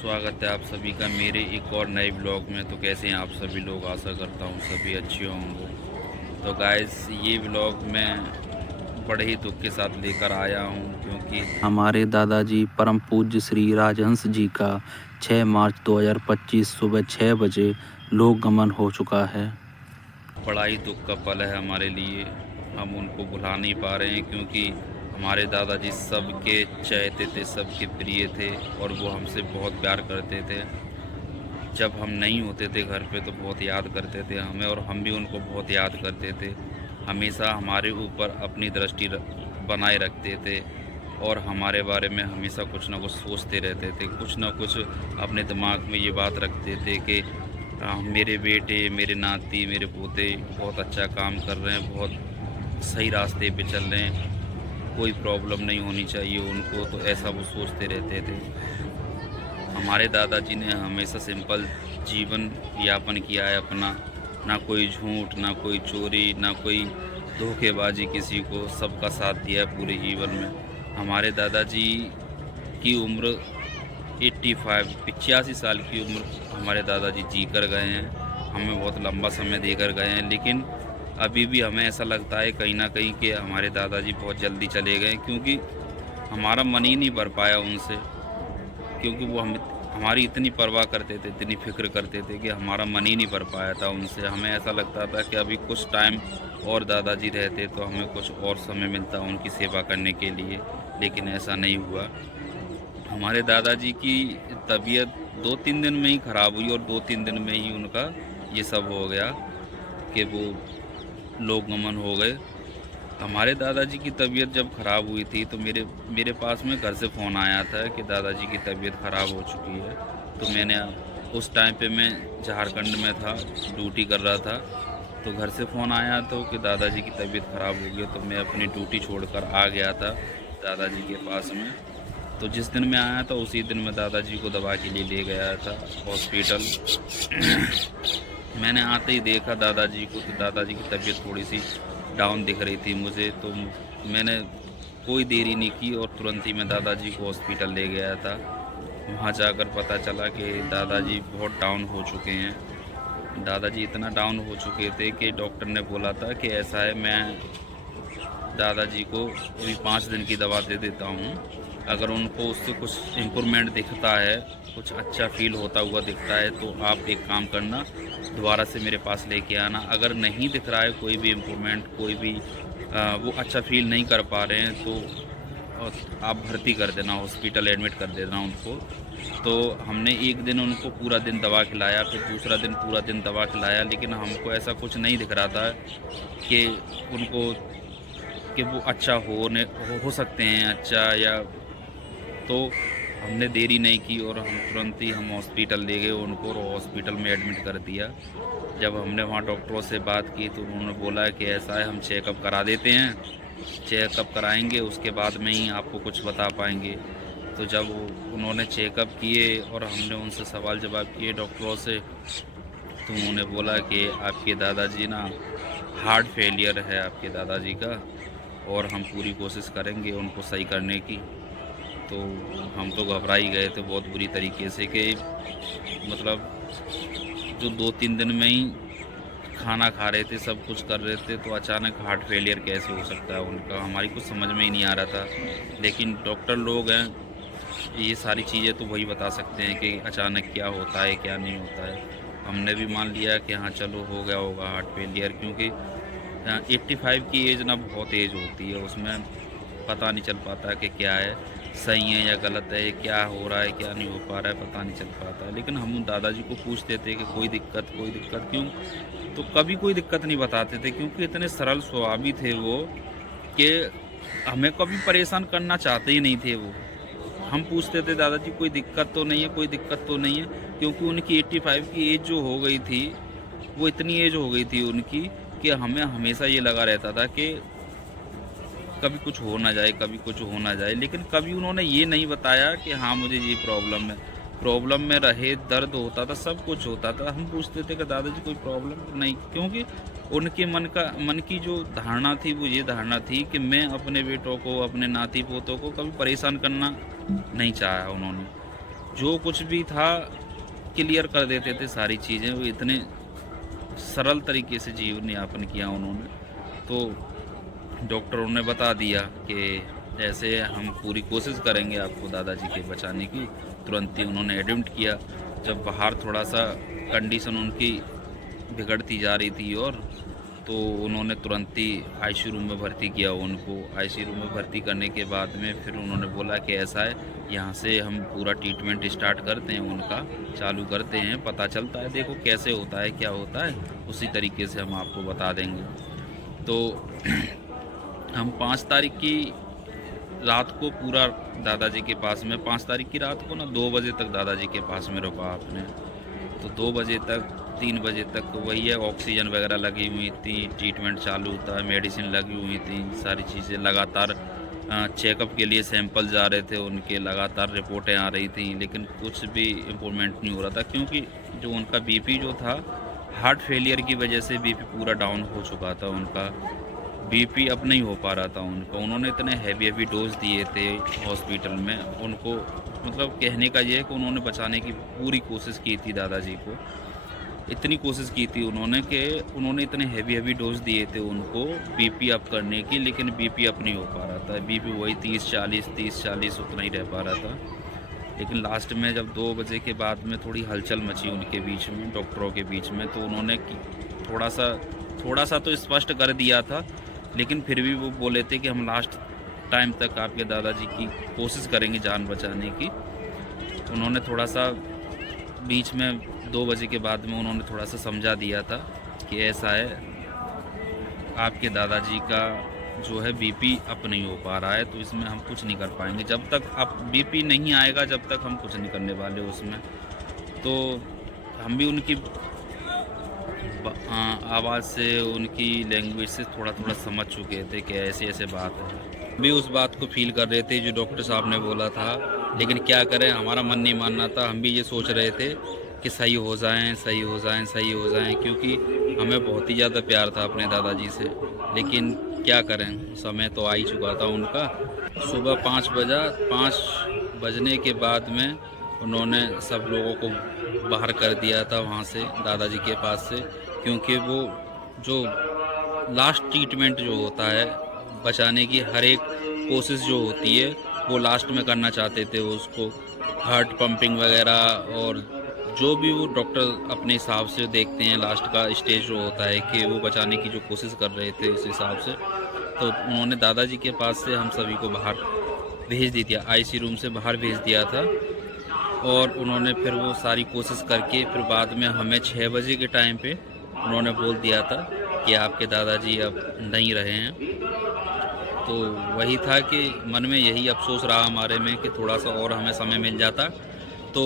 स्वागत है आप सभी का मेरे एक और नए ब्लॉग में। तो कैसे हैं आप सभी लोग? आशा करता हूँ सभी अच्छे होंगे। तो गाइस, ये ब्लॉग मैं बड़े ही दुख के साथ लेकर आया हूँ क्योंकि हमारे दादाजी परम पूज्य श्री राजहंस जी का 6 मार्च 2025 सुबह 6 बजे लोक गमन हो चुका है। बड़ा ही दुख का पल है हमारे लिए। हम उनको भुला नहीं पा रहे हैं क्योंकि हमारे दादाजी सबके चाहते थे, सबके प्रिय थे और वो हमसे बहुत प्यार करते थे। जब हम नहीं होते थे घर पे तो बहुत याद करते थे हमें, और हम भी उनको बहुत याद करते थे। हमेशा हमारे ऊपर अपनी दृष्टि बनाए रखते थे और हमारे बारे में हमेशा कुछ ना कुछ सोचते रहते थे, कुछ ना कुछ अपने दिमाग में ये बात रखते थे कि मेरे बेटे, मेरे नाती, मेरे पोते बहुत अच्छा काम कर रहे हैं, बहुत सही रास्ते पे चल रहे हैं, कोई प्रॉब्लम नहीं होनी चाहिए उनको। तो ऐसा वो सोचते रहते थे। हमारे दादाजी ने हमेशा सिंपल जीवन यापन किया है अपना। ना कोई झूठ, ना कोई चोरी, ना कोई धोखेबाजी किसी को, सबका साथ दिया है पूरे जीवन में। हमारे दादाजी की उम्र 85 साल की उम्र हमारे दादाजी जी कर गए हैं। हमें बहुत लंबा समय देकर गए हैं, लेकिन अभी भी हमें ऐसा लगता है कहीं ना कहीं कि हमारे दादाजी बहुत जल्दी चले गए, क्योंकि हमारा मन ही नहीं भर पाया उनसे। क्योंकि वो हमारी इतनी परवाह करते थे, इतनी फ़िक्र करते थे कि हमारा मन ही नहीं भर पाया था उनसे। हमें ऐसा लगता था कि अभी कुछ टाइम और दादाजी रहते तो हमें कुछ और समय मिलता उनकी सेवा करने के लिए, लेकिन ऐसा नहीं हुआ। हमारे दादाजी की तबीयत 2-3 दिन में ही ख़राब हुई और 2-3 दिन में ही उनका ये सब हो गया कि वो लोक गमन हो गए। हमारे दादाजी की तबीयत जब ख़राब हुई थी तो मेरे पास में घर से फ़ोन आया था कि दादाजी की तबीयत ख़राब हो चुकी है। तो मैंने उस टाइम पे मैं झारखंड में था, ड्यूटी कर रहा था। तो घर से फ़ोन आया तो कि दादाजी की तबीयत ख़राब हो गई, तो मैं अपनी ड्यूटी छोड़कर आ गया था दादाजी के पास में। तो जिस दिन मैं आया था उसी दिन मैं दादाजी को दवा के लिए ले गया था हॉस्पिटल। मैंने आते ही देखा दादाजी को, तो दादाजी की तबीयत थोड़ी सी डाउन दिख रही थी मुझे। तो मैंने कोई देरी नहीं की और तुरंत ही मैं दादाजी को हॉस्पिटल ले गया था। वहाँ जाकर पता चला कि दादाजी बहुत डाउन हो चुके हैं। दादाजी इतना डाउन हो चुके थे कि डॉक्टर ने बोला था कि ऐसा है, मैं दादाजी को अभी 5 दिन की दवा दे देता हूँ। अगर उनको उससे कुछ इम्प्रूवमेंट दिखता है, कुछ अच्छा फील होता हुआ दिखता है, तो आप एक काम करना, दोबारा से मेरे पास लेके आना। अगर नहीं दिख रहा है कोई भी इम्प्रूवमेंट, कोई भी वो अच्छा फील नहीं कर पा रहे हैं, तो आप भर्ती कर देना, हॉस्पिटल एडमिट कर देना उनको। तो हमने एक दिन उनको पूरा दिन दवा खिलाया, फिर दूसरा दिन पूरा दिन दवा खिलाया, लेकिन हमको ऐसा कुछ नहीं दिख रहा था कि उनको कि वो अच्छा हो सकते हैं अच्छा, या तो हमने देरी नहीं की और हम तुरंत ही हम हॉस्पिटल ले गए उनको और हॉस्पिटल में एडमिट कर दिया। जब हमने वहाँ डॉक्टरों से बात की तो उन्होंने बोला कि ऐसा है, हम चेकअप करा देते हैं, चेकअप कराएंगे उसके बाद में ही आपको कुछ बता पाएंगे। तो जब उन्होंने चेकअप किए और हमने उनसे सवाल जवाब किए डॉक्टरों से, तो उन्होंने बोला कि आपके दादाजी ना हार्ट फेलियर है आपके दादाजी का, और हम पूरी कोशिश करेंगे उनको सही करने की। तो हम तो घबरा ही गए थे बहुत बुरी तरीके से कि मतलब जो 2-3 दिन में ही खाना खा रहे थे, सब कुछ कर रहे थे, तो अचानक हार्ट फेलियर कैसे हो सकता है उनका, हमारी कुछ समझ में ही नहीं आ रहा था। लेकिन डॉक्टर लोग हैं, ये सारी चीज़ें तो वही बता सकते हैं कि अचानक क्या होता है क्या नहीं होता है। हमने भी मान लिया कि हाँ चलो हो गया होगा हार्ट फेलियर, क्योंकि 85 की एज ना बहुत एज होती है, उसमें पता नहीं चल पाता कि क्या है, सही है या गलत है, क्या हो रहा है क्या नहीं हो पा रहा है, पता नहीं चल पाता है। लेकिन हम दादाजी को पूछते थे कि कोई दिक्कत क्यों, तो कभी कोई दिक्कत नहीं बताते थे, क्योंकि इतने सरल स्वभावी थे वो कि हमें कभी परेशान करना चाहते ही नहीं थे वो। हम पूछते थे दादाजी कोई दिक्कत तो नहीं है, कोई दिक्कत तो नहीं है, क्योंकि उनकी 85 की एज जो हो गई थी, वो इतनी एज हो गई थी उनकी कि हमें हमेशा ये लगा रहता था कि कभी कुछ हो ना जाए, कभी कुछ हो ना जाए। लेकिन कभी उन्होंने ये नहीं बताया कि हाँ मुझे ये प्रॉब्लम है। प्रॉब्लम में रहे, दर्द होता था, सब कुछ होता था। हम पूछते थे कि दादाजी कोई प्रॉब्लम नहीं, क्योंकि उनके मन की जो धारणा थी वो ये धारणा थी कि मैं अपने बेटों को, अपने नाती पोतों को कभी परेशान करना नहीं चाहा उन्होंने। जो कुछ भी था क्लियर कर देते थे सारी चीज़ें। वो इतने सरल तरीके से जीवन यापन किया उन्होंने। तो डॉक्टरों ने बता दिया कि ऐसे हम पूरी कोशिश करेंगे आपको दादाजी के बचाने की। तुरंत ही उन्होंने एडमिट किया। जब बाहर थोड़ा सा कंडीशन उनकी बिगड़ती जा रही थी और तो उन्होंने तुरंत ही आईसीयू रूम में भर्ती किया उनको। आईसीयू रूम में भर्ती करने के बाद में फिर उन्होंने बोला कि ऐसा है, यहाँ से हम पूरा ट्रीटमेंट स्टार्ट करते हैं, उनका चालू करते हैं, पता चलता है देखो कैसे होता है, क्या होता है, उसी तरीके से हम आपको बता देंगे। तो हम 5 तारीख की रात को पूरा दादाजी के पास में, 5 तारीख की रात को ना 2 बजे तक दादाजी के पास में रुका आपने। तो 2 बजे तक 3 बजे तक वही है, ऑक्सीजन वगैरह लगी हुई थी, ट्रीटमेंट चालू था, मेडिसिन लगी हुई थी, सारी चीज़ें लगातार चेकअप के लिए सैंपल जा रहे थे उनके, लगातार रिपोर्टें आ रही थी, लेकिन कुछ भी इम्प्रूवमेंट नहीं हो रहा था। क्योंकि जो उनका बीपी जो था, हार्ट फेलियर की वजह से बीपी पूरा डाउन हो चुका था उनका। बीपी अब नहीं हो पा रहा था उनका। उन्होंने इतने हैवी डोज दिए थे हॉस्पिटल में उनको। मतलब कहने का ये है कि उन्होंने बचाने की पूरी कोशिश की थी दादाजी को। इतनी कोशिश की थी उन्होंने कि उन्होंने इतने हैवी डोज दिए थे उनको बीपी अप करने की, लेकिन बीपी अप नहीं हो पा रहा था। बीपी वही 30-40 उतना ही रह पा रहा था। लेकिन लास्ट में जब 2 बजे के बाद में थोड़ी हलचल मची उनके बीच में, डॉक्टरों के बीच में, तो उन्होंने थोड़ा सा तो स्पष्ट कर दिया था, लेकिन फिर भी वो बोले थे कि हम लास्ट टाइम तक आपके दादाजी की कोशिश करेंगे जान बचाने की। उन्होंने थोड़ा सा बीच में 2 बजे के बाद में उन्होंने थोड़ा सा समझा दिया था कि ऐसा है, आपके दादाजी का जो है बीपी अप नहीं हो पा रहा है, तो इसमें हम कुछ नहीं कर पाएंगे। जब तक आप बीपी नहीं आएगा जब तक हम कुछ नहीं करने वाले उसमें। तो हम भी उनकी आवाज़ से, उनकी लैंग्वेज से थोड़ा समझ चुके थे कि ऐसे ऐसे बात है। भी उस बात को फील कर रहे थे जो डॉक्टर साहब ने बोला था, लेकिन क्या करें, हमारा मन नहीं मानना था। हम भी ये सोच रहे थे कि सही हो जाएं, सही हो जाएं, सही हो जाएं, क्योंकि हमें बहुत ही ज़्यादा प्यार था अपने दादाजी से। लेकिन क्या करें, समय तो आ ही चुका था उनका। सुबह 5 बजने के बाद में उन्होंने सब लोगों को बाहर कर दिया था वहाँ से, दादाजी के पास से, क्योंकि वो जो लास्ट ट्रीटमेंट जो होता है बचाने की, हर एक कोशिश जो होती है वो लास्ट में करना चाहते थे उसको, हार्ट पंपिंग वगैरह, और जो भी वो डॉक्टर अपने हिसाब से देखते हैं लास्ट का स्टेज जो होता है कि वो बचाने की जो कोशिश कर रहे थे उस हिसाब से। तो उन्होंने दादाजी के पास से हम सभी को बाहर भेज दिया, आईसीयू रूम से बाहर भेज दिया था। और उन्होंने फिर वो सारी कोशिश करके फिर बाद में हमें 6 बजे के टाइम पे उन्होंने बोल दिया था कि आपके दादाजी अब नहीं रहे हैं। तो वही था कि मन में यही अफसोस रहा हमारे में कि थोड़ा सा और हमें समय मिल जाता तो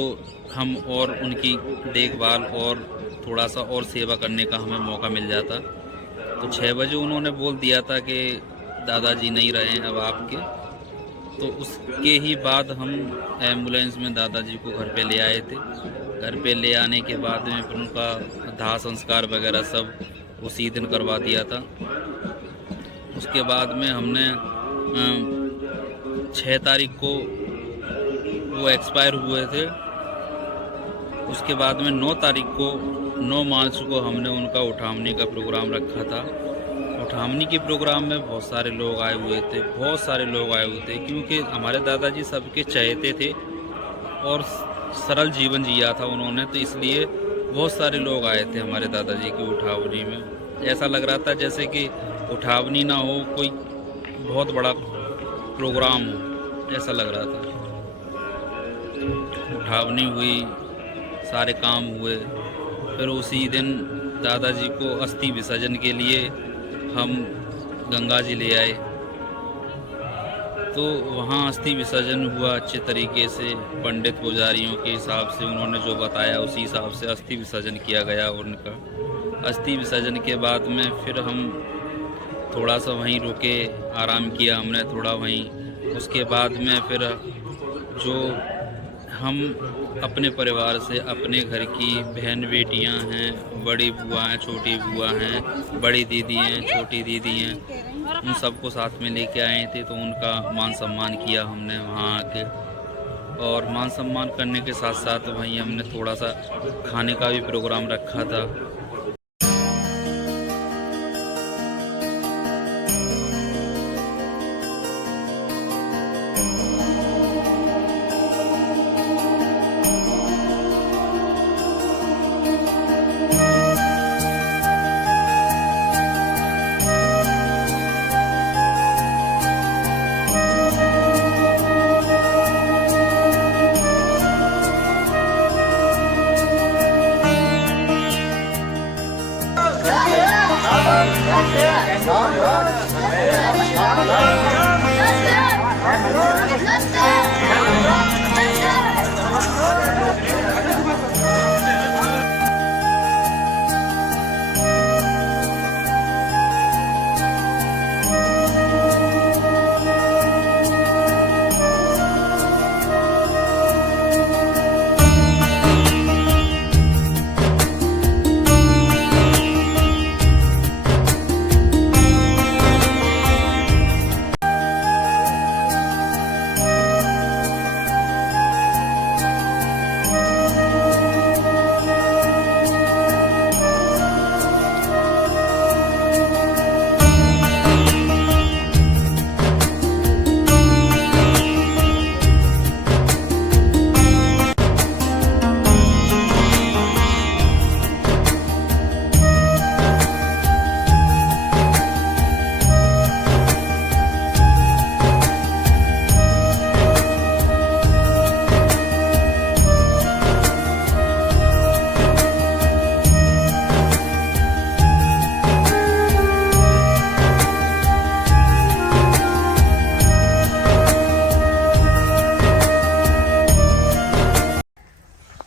हम और उनकी देखभाल और थोड़ा सा और सेवा करने का हमें मौका मिल जाता। तो 6 बजे उन्होंने बोल दिया था कि दादाजी नहीं रहे हैं अब आपके। तो उसके ही बाद हम एम्बुलेंस में दादाजी को घर पे ले आए थे। घर पे ले आने के बाद में फिर उनका दाह संस्कार वगैरह सब उसी दिन करवा दिया था। उसके बाद में हमने 6 तारीख को वो एक्सपायर हुए थे। उसके बाद में 9 तारीख को 9 मार्च को हमने उनका उठावनी का प्रोग्राम रखा था। उठावनी के प्रोग्राम में बहुत सारे लोग आए हुए थे, बहुत सारे लोग आए हुए थे, क्योंकि हमारे दादाजी सबके चहेते थे और सरल जीवन जिया था उन्होंने, तो इसलिए बहुत सारे लोग आए थे हमारे दादाजी की उठावनी में। ऐसा लग रहा था जैसे कि उठावनी ना हो, कोई बहुत बड़ा प्रोग्राम हो, ऐसा लग रहा था। उठावनी हुई, सारे काम हुए। फिर उसी दिन दादाजी को अस्थि विसर्जन के लिए हम गंगा जी ले आए। तो वहाँ अस्थि विसर्जन हुआ अच्छे तरीके से, पंडित पुजारियों के हिसाब से उन्होंने जो बताया उसी हिसाब से अस्थि विसर्जन किया गया उनका। अस्थि विसर्जन के बाद में फिर हम थोड़ा सा वहीं रुके, आराम किया हमने थोड़ा वहीं। उसके बाद में फिर जो हम अपने परिवार से, अपने घर की बहन बेटियां हैं, बड़ी बुआ हैं, छोटी बुआ हैं, बड़ी दीदी हैं, छोटी दीदी हैं, उन सबको साथ में लेके आए थे। तो उनका मान सम्मान किया हमने वहाँ आके। और मान सम्मान करने के साथ साथ वहीं हमने थोड़ा सा खाने का भी प्रोग्राम रखा था।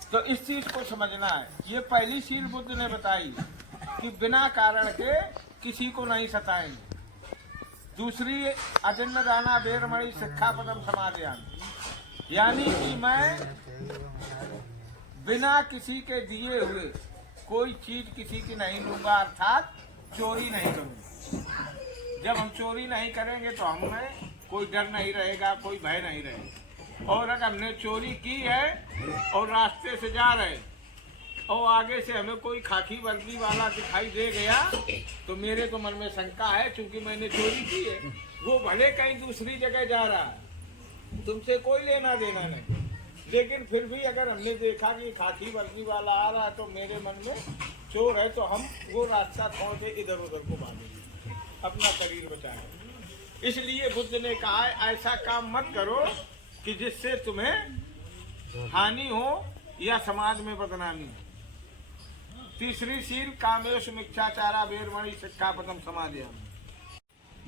तो इस चीज को समझना है। ये पहली सील बुद्ध ने बताई कि बिना कारण के किसी को नहीं सताएंगे। दूसरी, अजन्य दाना बेरमणि शिक्षापदम समादयामि, यानी कि मैं बिना किसी के दिए हुए कोई चीज किसी की नहीं लूंगा, अर्थात चोरी नहीं करूंगा। जब हम चोरी नहीं करेंगे तो हमें कोई डर नहीं रहेगा, कोई भय नहीं रहेगा। और अगर हमने चोरी की है और रास्ते से जा रहे और आगे से हमें कोई खाकी वर्दी वाला दिखाई दे गया तो मेरे तो मन में शंका है, क्योंकि मैंने चोरी की है। वो भले कहीं दूसरी जगह जा रहा है, तुमसे कोई लेना देना नहीं, लेकिन फिर भी अगर हमने देखा कि खाकी वर्दी वाला आ रहा है तो मेरे मन में चोर है, तो हम वो रास्ता छोड़ के इधर उधर को भागेंगे, अपना शरीर बचाएंगे। इसलिए बुद्ध ने कहा है ऐसा काम मत करो कि जिससे तुम्हें हानि हो या समाज में बदनामी हो। तीसरी सील कामेश मिथ्याचारा बेरमणि शिक्षापदम समादयामि।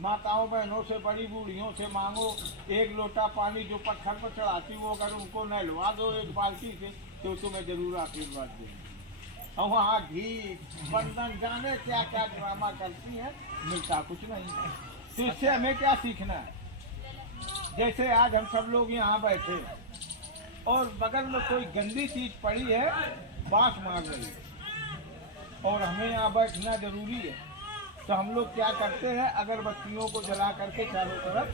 माताओं बहनों से, बड़ी बूढ़ियों से मांगो एक लोटा पानी, जो पत्थर पर चढ़ाती वो अगर उनको नहलवा दो एक बाल्टी से तो तुम्हें जरूर आशीर्वाद देंगे। और वहाँ घी बंधन जाने क्या क्या ड्रामा करती हैं, मिलता कुछ नहीं है। तो इससे हमें क्या सीखना है? जैसे आज हम सब लोग यहाँ बैठे और बगल में कोई गंदी चीज पड़ी है, बांस मार रही है, और हमें यहाँ बैठना जरूरी है, तो हम लोग क्या करते हैं, अगरबत्तियों को जला करके चारों तरफ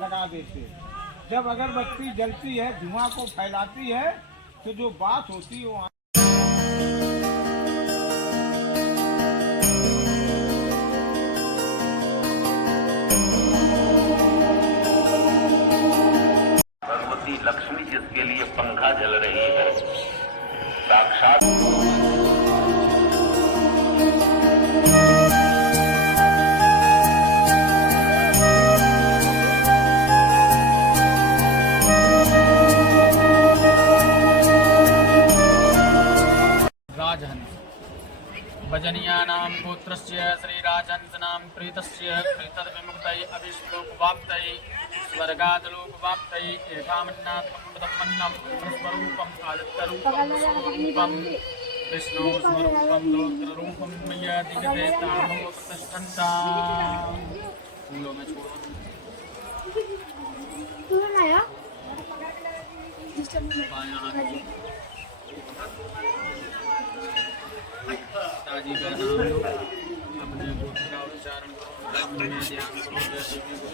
लगा देते हैं। जब अगरबत्ती जलती है, धुआं को फैलाती है, तो जो बात होती है वो लक्ष्मी जिसके लिए पंखा जल रही है, साक्षात राजहंस भजनीयानां गोत्रस्य श्रीराजहंसनां प्रीतस्य प्रीतद्विमुक्तये अभिष्टोपवाप्तये स्वर्गादलोपवाप्तये ईर्षामन्नात्मकमन्नं स्वरूपम् आदित्यरूपं स्वरूपं विष्णु स्वरूपं रुद्ररूपं मया दिगते तामो प्रतिष्ठन्ता। फूलों में छोड़ो पिताजी का नाम लो, अपने गोत्र का उच्चारण करो, ध्यान करो, जैसे भी को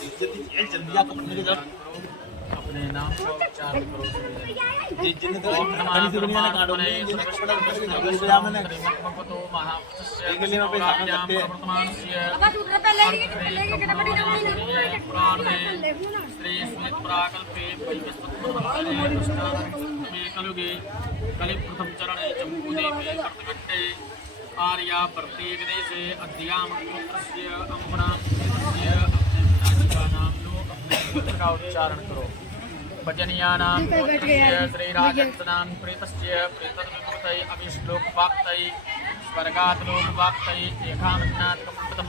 लिखते थे उसी से ध्यान करो, अपने अपने नाम का उच्चारण करो। जिन ओम नमः परमात्मने श्रीमद्भगवतो महापुरुषस्य वर्तमानस्य पुराणे श्री स्मृतप्राकल्पे कलुगे कलिप्रथम चरणे जम्बूद्वीपे कर्तकट्टे आर्या प्रत्येकदेशे अध्यात्मपुत्रस्य अम्बनास्य नाम लो अपने पुत्र का उच्चारण करो। भजनीयानां गोत्रस्य श्रीराजन्सनां प्रीतस्य प्रीतद्विमुक्तये अभिश्लोकवाप्तये स्वर्गात् लोकवाप्तये एकामन्नात्कं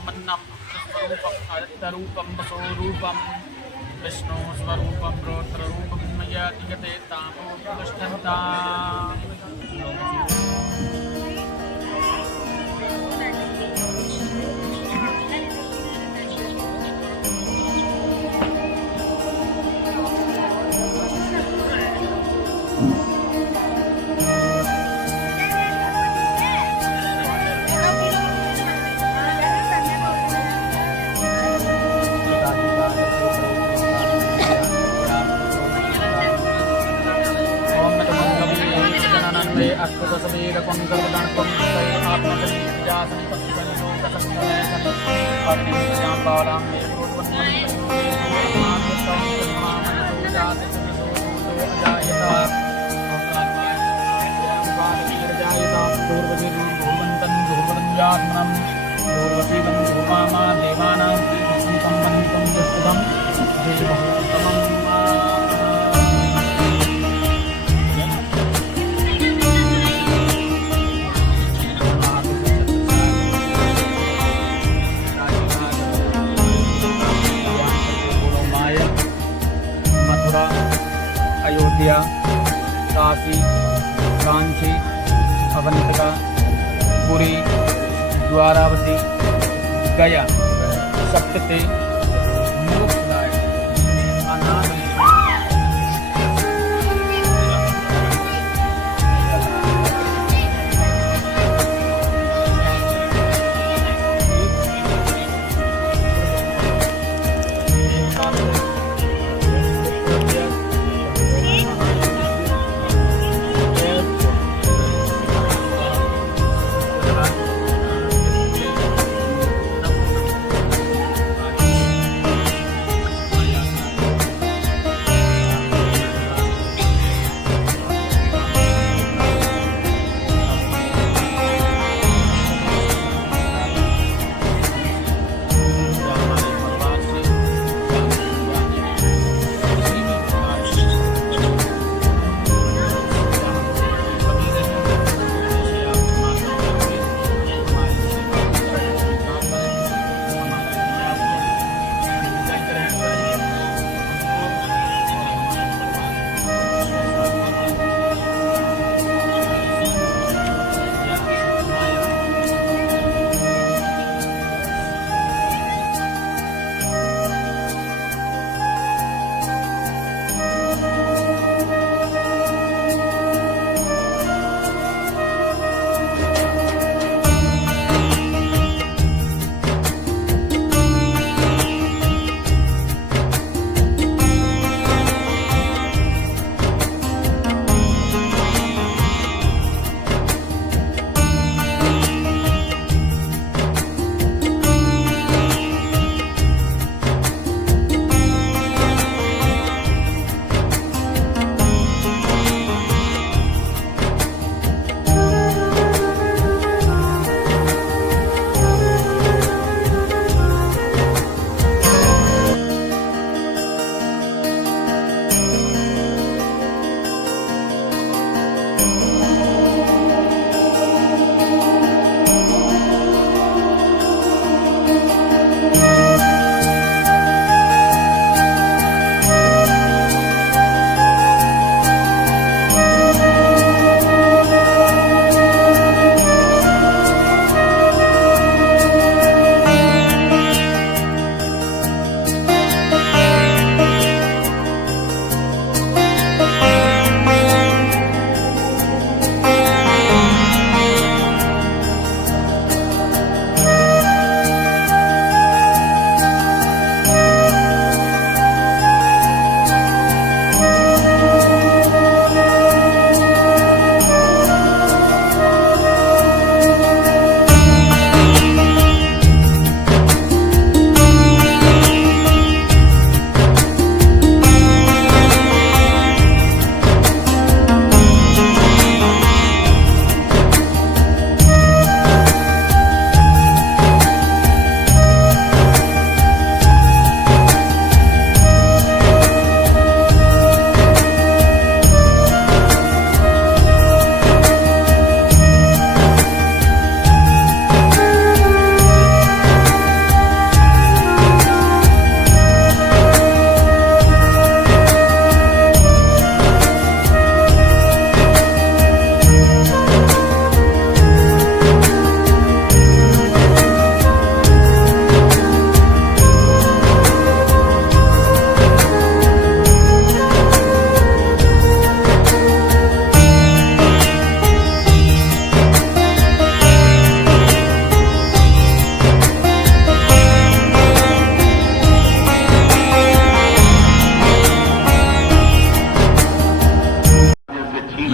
अमृतरूपं वसोरूपं विष्णुस्वरूपं रोत्ररूपं यदिगते तामो तिष्ठन्ताम्। मथुरा, अयोध्या, काशी, कांची, अवंतिका, पुरी, द्वारावती, गया, सप्तते, मोक्षदायक, अनाथ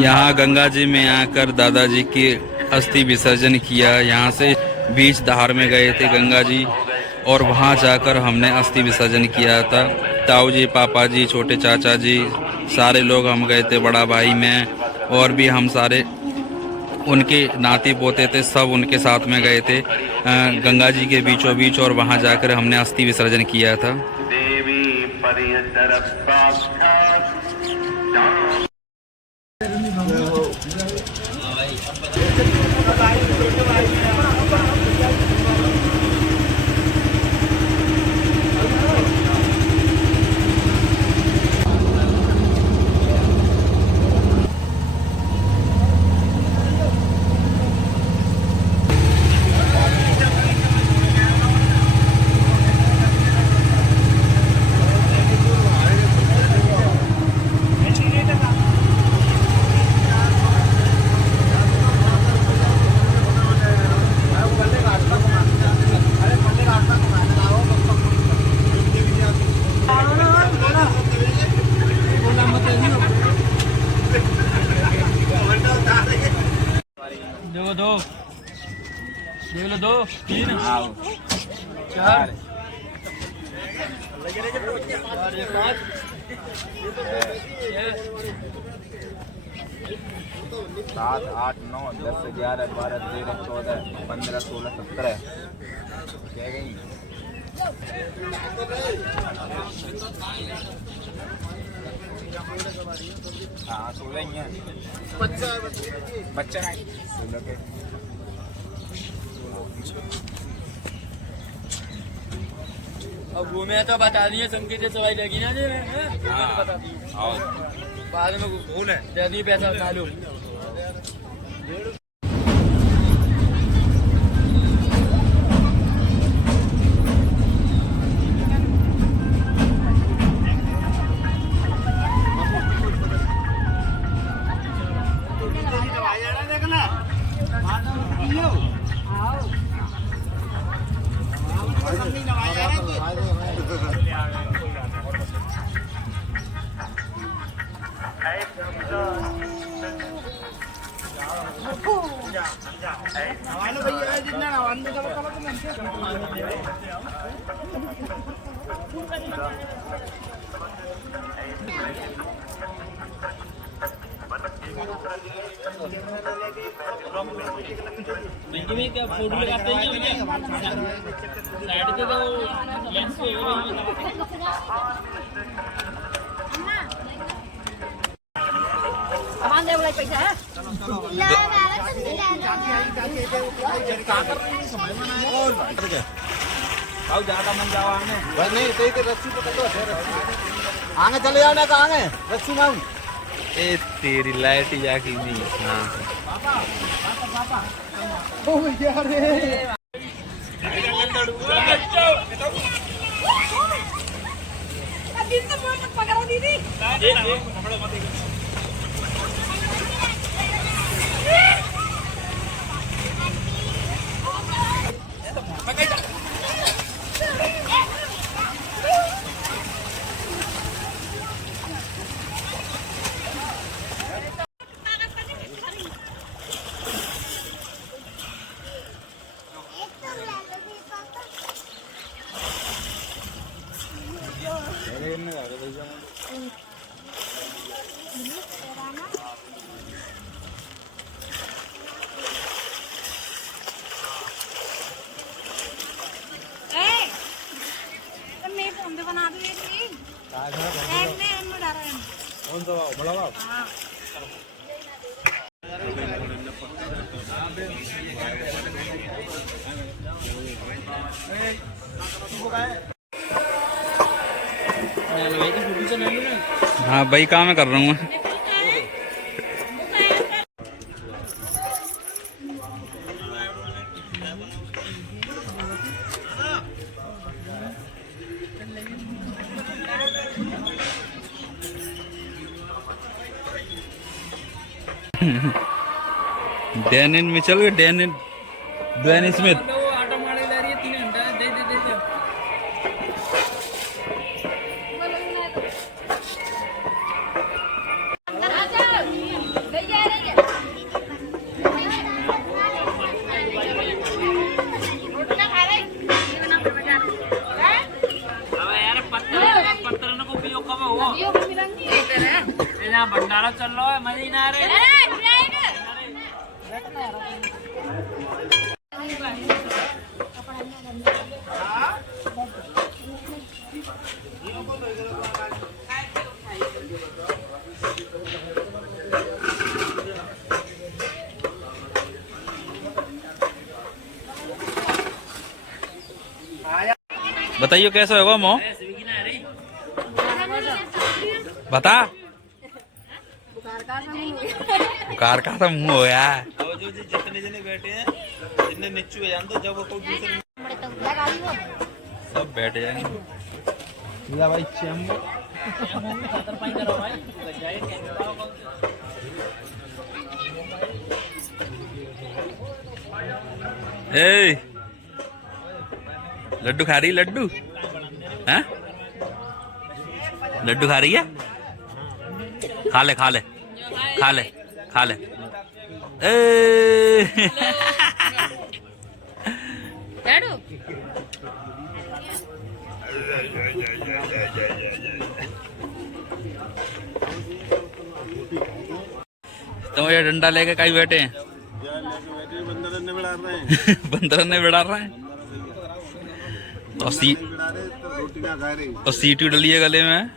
यहाँ गंगा जी में आकर दादाजी की अस्थि विसर्जन किया। यहाँ से बीच धार में गए थे गंगा जी और वहाँ जाकर हमने अस्थि विसर्जन किया था। ताऊ जी, पापा जी, छोटे चाचा जी, सारे लोग हम गए थे, बड़ा भाई मैं और भी हम सारे उनके नाती पोते थे, सब उनके साथ में गए थे गंगा जी के बीचों बीच और वहाँ जाकर हमने अस्थि विसर्जन किया था। देवी परिचर साक्षात् दो 3 4 7 8 9 10 11 12 13 14 15 16 17 क्या गई हाँ 16 ही है बच्चा नहीं 16 के अब वो मैं तो बता दिए संकेत से सवाई लगी ना जी बता दी बाद में भूल है दे दी पैसा उठा लो। में क्या फोटो लगाते हैं साइड पे तो लेंस सामान दे बोला पैसा है ज्यादा मन जाओ आगे नहीं तो रस्सी पकड़ो आगे चले जाओ ना कहाँ गए रस्सी मांग ए तेरी लाइट ही जाके नहीं। हाँ पकड़ो दीदी बना दो कौन सा बड़ा बाप हाँ भाई काम मैं कर रहा हूँ। डैनिन मिचेल के डैन स्मिथ आटा मारे जा रही है 3 घंटा दे भैया अखाड़ा चल रहा है, मजे ही ना आ रहे। बताइए कैसा होगा मो? बता। बुखार का तो मुंह हो गया। जो जितने जने बैठे हैं, जितने निच्चू है जान दो, जब वो कोई दूसरे सब बैठ जाएंगे। मिला भाई चैम ए लड्डू खा रही लड्डू? हैं? लड्डू खा रही है? खा ले खा ले खा ले खा ले। ए तो ये डंडा लेके कहीं बैठे हैं? बंदर ने बिड़ा रहे हैं और सीटी डली है गले में।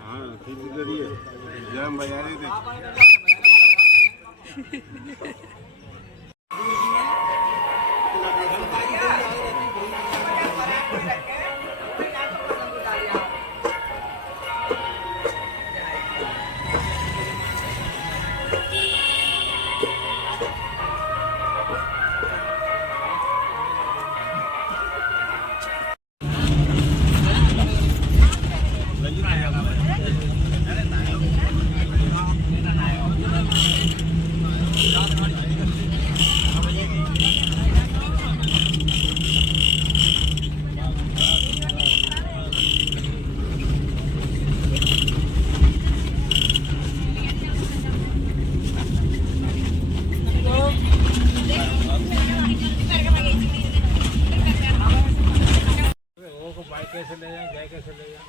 कैसे ले जाए, जाए कैसे ले जाए।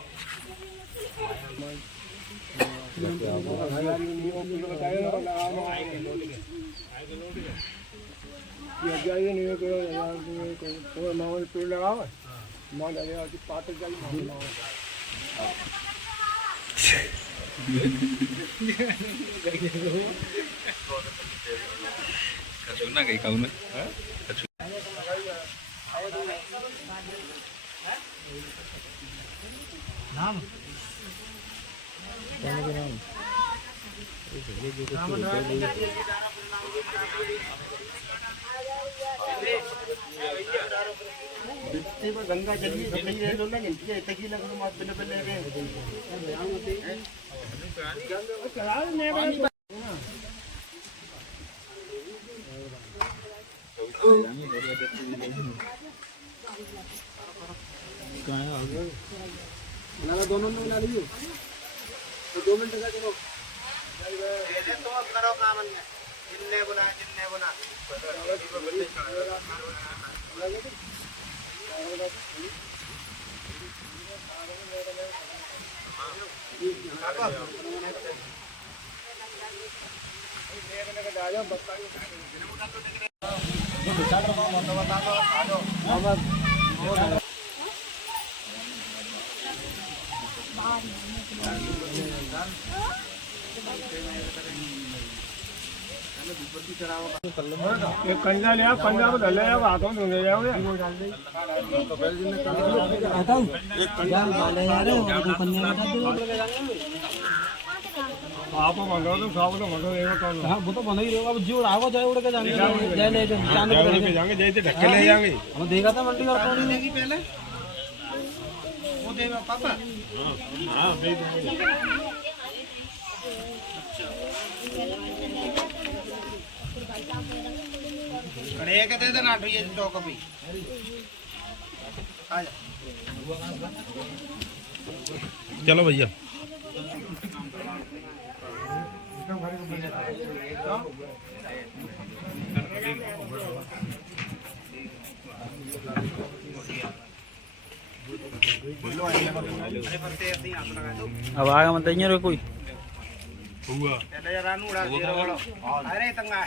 ना कहीं खाऊ ना नाम गंगा जल दोनों ने बना लीजिए तो 2 मिनट का चलो तो अब करो काम जिन्ने बना एक कंजा ले आओ, कंजा को धर ले आओ, हाथों में ले जाओगे एक कंजा डाले यार वो कंजा बता दो आप बंदो तो सब तो बंदो एक तो हां वो तो बंद ही रहेगा। अब जी उड़ावा जाए उड़ के जाएंगे जाए ले जाने पे जाएंगे जैसे ढक्के ले जाएंगे। हम देखा था मंडी और कौन लेगी पहले वो देगा पापा। हां दे अरे एक दे देना ये तो कभी आ जा चलो भैया अब आगे मत कोई चले जा रानू उड़ा दे वालो अरे तंगा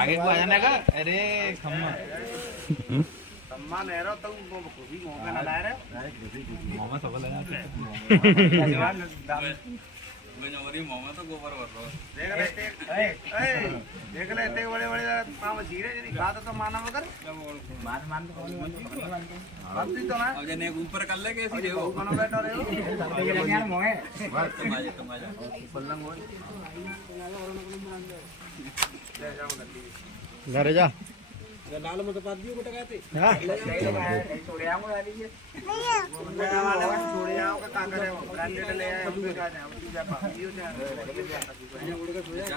आगे को आ जाने का अरे खम्मा सम्मान है रो तुम को भी मौका ना ला रहे मामा सब लगा मामा तो गोबर भर रहा देख ले इतने बड़े बड़े मामा धीरे धीरे बात तो माना मगर मान तो तो ना अब जने ऊपर कर ले कैसी देखो कौन बैठा रहे हो यार मोए तुम आ जा पल्लंग हो ले जाओ घर जा लाल मत पात दियो बेटा कहते हां छोड़े आओ आ लीजिए मेरा वाले वन छोड़े आओ का का करे वो ब्रांडेड ले आए हम भी खा जाए हम जा पाइयो से उड़ के सो जा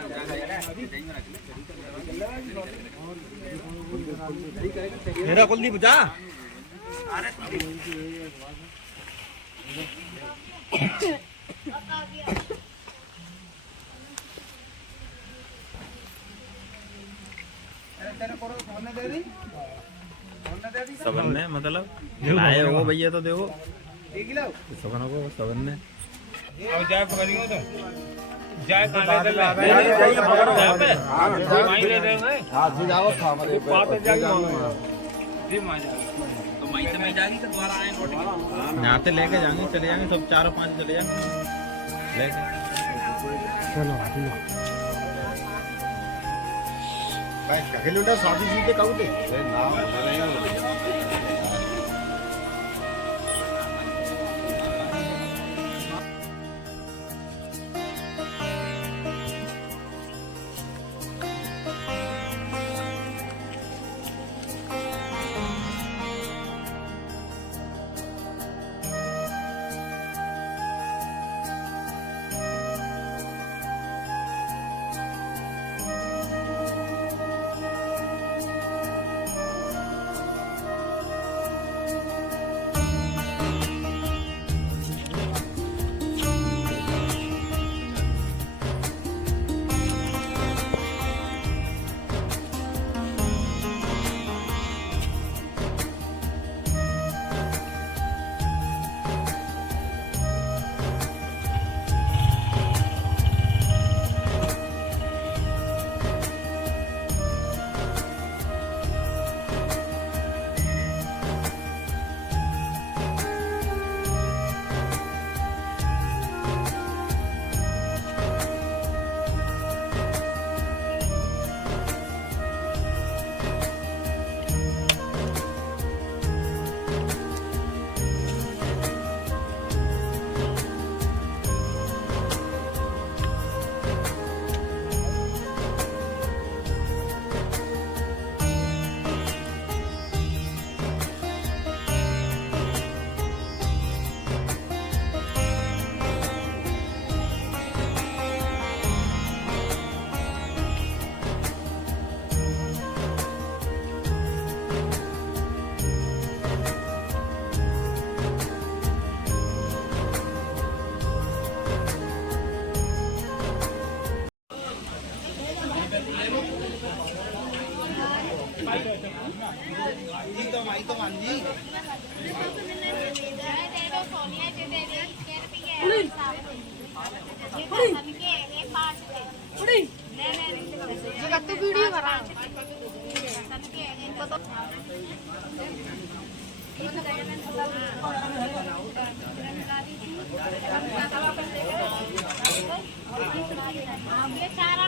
मेरा कुलदीप जा अरे तेरे को फोन दे दी सबन ने मतलब लाए हो भैया तो देखो ठीक लो सबन को सबन ने और जाए पकड़ियो तो जाए कांटे दे ले वहीं ले देंगे हां जी जाओ हमारे बात जाएगी जी मान जा तो वहीं से मैं जागी तो दोबारा आए लौट के यहाँ से लेके जाएंगे चले जाएंगे सब 4 और 5 चले जाएंगे लेके चलो भाई किलोमीटर शादी सीधे कहूँ थे वीडियो बना ये सारा